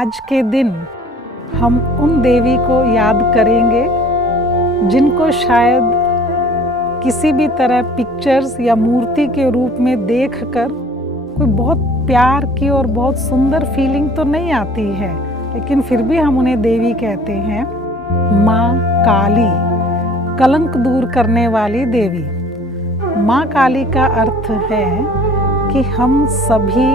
आज के दिन हम उन देवी को याद करेंगे जिनको शायद किसी भी तरह पिक्चर्स या मूर्ति के रूप में देखकर कोई बहुत प्यार की और बहुत सुंदर फीलिंग तो नहीं आती है, लेकिन फिर भी हम उन्हें देवी कहते हैं। माँ काली, कलंक दूर करने वाली देवी। माँ काली का अर्थ है कि हम सभी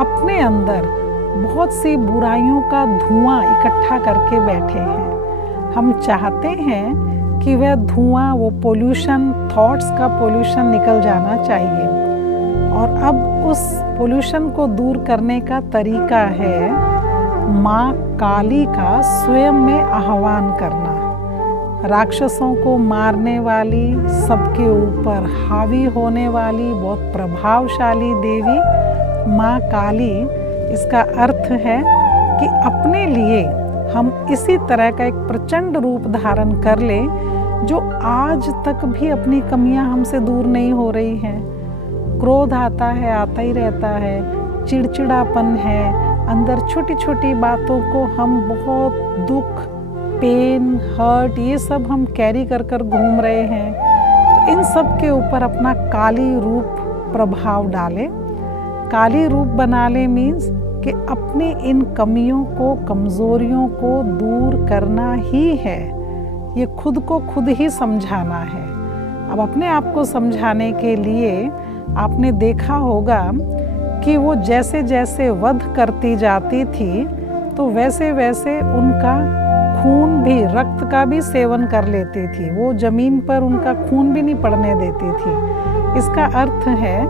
अपने अंदर बहुत सी बुराइयों का धुआं इकट्ठा करके बैठे हैं। हम चाहते हैं कि वह धुआं, वो पोल्यूशन, थॉट्स का पोल्यूशन निकल जाना चाहिए। और अब उस पोल्यूशन को दूर करने का तरीका है माँ काली का स्वयं में आह्वान करना। राक्षसों को मारने वाली, सबके ऊपर हावी होने वाली बहुत प्रभावशाली देवी माँ काली। इसका अर्थ है कि अपने लिए हम इसी तरह का एक प्रचंड रूप धारण कर लें जो आज तक भी अपनी कमियां हमसे दूर नहीं हो रही हैं। क्रोध आता है, आता ही रहता है, चिड़चिड़ापन है, अंदर छोटी छोटी बातों को हम बहुत दुख, पेन, हर्ट, ये सब हम कैरी कर कर घूम रहे हैं। तो इन सब के ऊपर अपना काली रूप प्रभाव डालें। काली रूप बना ले मीन्स कि अपनी इन कमियों को, कमज़ोरियों को दूर करना ही है। ये खुद को खुद ही समझाना है। अब अपने आप को समझाने के लिए आपने देखा होगा कि वो जैसे जैसे वध करती जाती थी तो वैसे वैसे उनका खून भी, रक्त का भी सेवन कर लेती थी। वो जमीन पर उनका खून भी नहीं पड़ने देती थी। इसका अर्थ है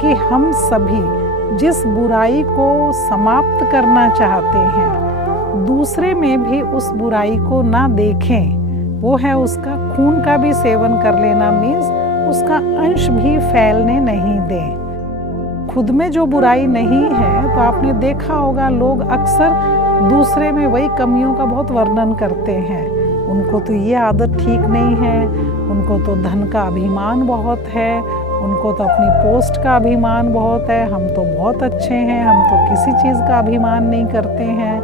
कि हम सभी जिस बुराई को समाप्त करना चाहते हैं, दूसरे में भी उस बुराई को ना देखें। वो है उसका खून का भी सेवन कर लेना मीन्स उसका अंश भी फैलने नहीं दें। खुद में जो बुराई नहीं है तो आपने देखा होगा लोग अक्सर दूसरे में वही कमियों का बहुत वर्णन करते हैं। उनको तो ये आदत ठीक नहीं है, उनको तो धन का अभिमान बहुत है, उनको तो अपनी पोस्ट का अभिमान बहुत है, हम तो बहुत अच्छे हैं, हम तो किसी चीज़ का अभिमान नहीं करते हैं।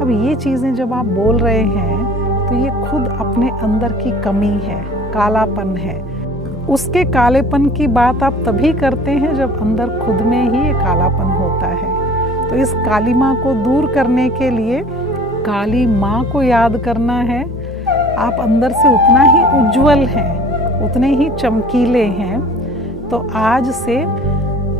अब ये चीज़ें जब आप बोल रहे हैं तो ये खुद अपने अंदर की कमी है, कालापन है। उसके कालेपन की बात आप तभी करते हैं जब अंदर खुद में ही ये कालापन होता है। तो इस काली माँ को दूर करने के लिए काली माँ को याद करना है। आप अंदर से उतना ही उज्जवल हैं, उतने ही चमकीले हैं। तो आज से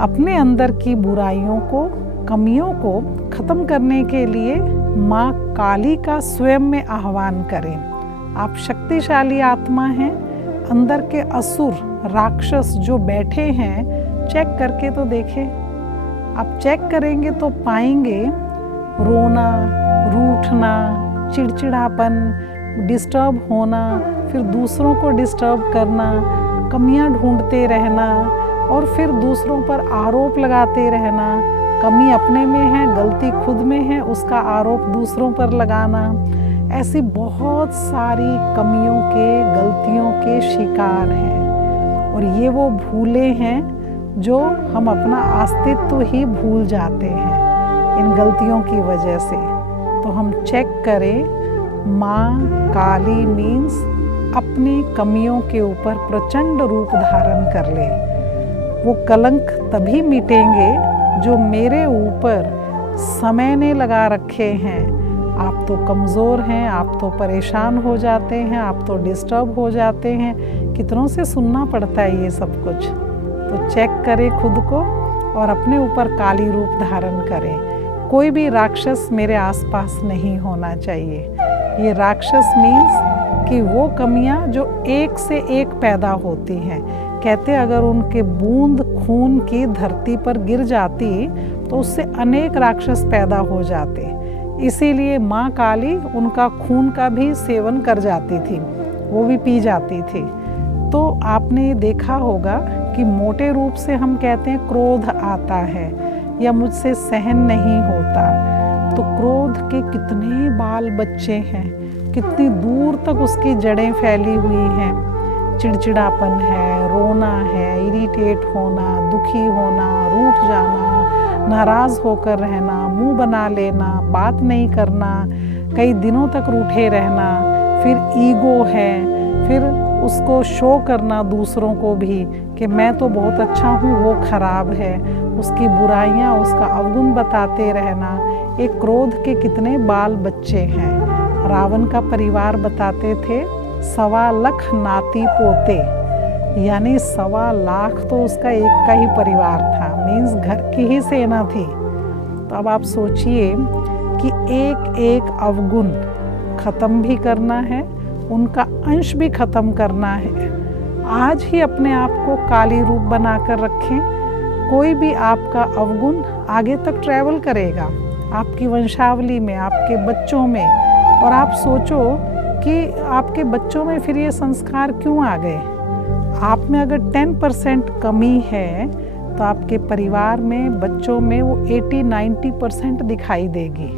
अपने अंदर की बुराइयों को, कमियों को ख़त्म करने के लिए माँ काली का स्वयं में आह्वान करें। आप शक्तिशाली आत्मा हैं। अंदर के असुर, राक्षस जो बैठे हैं, चेक करके तो देखें। आप चेक करेंगे तो पाएंगे रोना, रूठना, चिड़चिड़ापन, डिस्टर्ब होना, फिर दूसरों को डिस्टर्ब करना, कमियां ढूंढते रहना और फिर दूसरों पर आरोप लगाते रहना। कमी अपने में है, गलती खुद में है, उसका आरोप दूसरों पर लगाना। ऐसी बहुत सारी कमियों के, गलतियों के शिकार हैं। और ये वो भूले हैं जो हम अपना अस्तित्व ही भूल जाते हैं इन गलतियों की वजह से। तो हम चेक करें, माँ काली मीन्स अपनी कमियों के ऊपर प्रचंड रूप धारण कर ले। वो कलंक तभी मिटेंगे जो मेरे ऊपर समय ने लगा रखे हैं। आप तो कमज़ोर हैं, आप तो परेशान हो जाते हैं, आप तो डिस्टर्ब हो जाते हैं। कितनों से सुनना पड़ता है ये सब कुछ। तो चेक करें खुद को और अपने ऊपर काली रूप धारण करें। कोई भी राक्षस मेरे आसपास नहीं होना चाहिए। ये राक्षस मीन्स कि वो कमियां जो एक से एक पैदा होती हैं। कहते अगर उनके बूंद खून की धरती पर गिर जाती तो उससे अनेक राक्षस पैदा हो जाते। इसीलिए माँ काली उनका खून का भी सेवन कर जाती थी, वो भी पी जाती थी। तो आपने देखा होगा कि मोटे रूप से हम कहते हैं क्रोध आता है या मुझसे सहन नहीं होता। तो क्रोध के कितने बाल बच्चे हैं, कितनी दूर तक उसकी जड़ें फैली हुई हैं। चिड़चिड़ापन है, रोना है, इरिटेट होना, दुखी होना, रूठ जाना, नाराज़ होकर रहना, मुंह बना लेना, बात नहीं करना, कई दिनों तक रूठे रहना, फिर ईगो है, फिर उसको शो करना दूसरों को भी कि मैं तो बहुत अच्छा हूँ, वो खराब है, उसकी बुराइयाँ, उसका अवगुण बताते रहना। एक क्रोध के कितने बाल बच्चे हैं। रावण का परिवार बताते थे 1.25 लाख नाती पोते, यानी 1.25 लाख तो उसका एक का ही परिवार था, मीन्स घर की ही सेना थी। तो अब आप सोचिए कि एक एक अवगुण ख़त्म भी करना है, उनका अंश भी ख़त्म करना है। आज ही अपने आप को काली रूप बनाकर रखें, कोई भी आपका अवगुण आगे तक ट्रैवल करेगा आपकी वंशावली में, आपके बच्चों में। और आप सोचो कि आपके बच्चों में फिर ये संस्कार क्यों आ गए। आप में अगर 10% कमी है तो आपके परिवार में, बच्चों में वो 80-90% दिखाई देगी।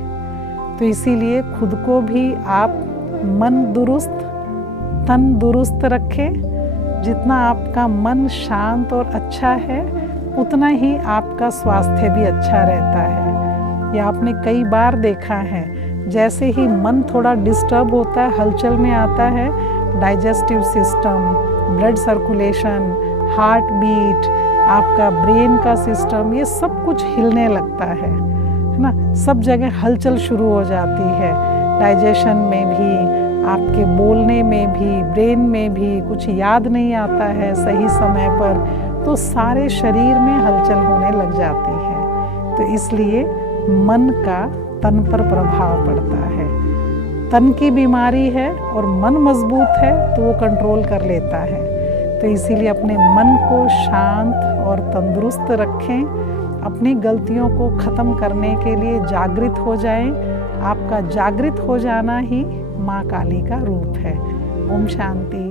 तो इसीलिए खुद को भी आप मन दुरुस्त, तन दुरुस्त रखें। जितना आपका मन शांत और अच्छा है, उतना ही आपका स्वास्थ्य भी अच्छा रहता है। ये आपने कई बार देखा है, जैसे ही मन थोड़ा डिस्टर्ब होता है, हलचल में आता है, digestive system, blood circulation, heart beat, आपका ब्रेन का सिस्टम, ये सब कुछ हिलने लगता है ना। सब जगह हलचल शुरू हो जाती है, डाइजेशन में भी, आपके बोलने में भी, ब्रेन में भी। कुछ याद नहीं आता है सही समय पर, तो सारे शरीर में हलचल होने लग जाती है। तो इसलिए मन का तन पर प्रभाव पड़ता है। तन की बीमारी है और मन मजबूत है तो वो कंट्रोल कर लेता है। तो इसीलिए अपने मन को शांत और तंदुरुस्त रखें। अपनी गलतियों को ख़त्म करने के लिए जागृत हो जाएं। आपका जागृत हो जाना ही माँ काली का रूप है। ओम शांति।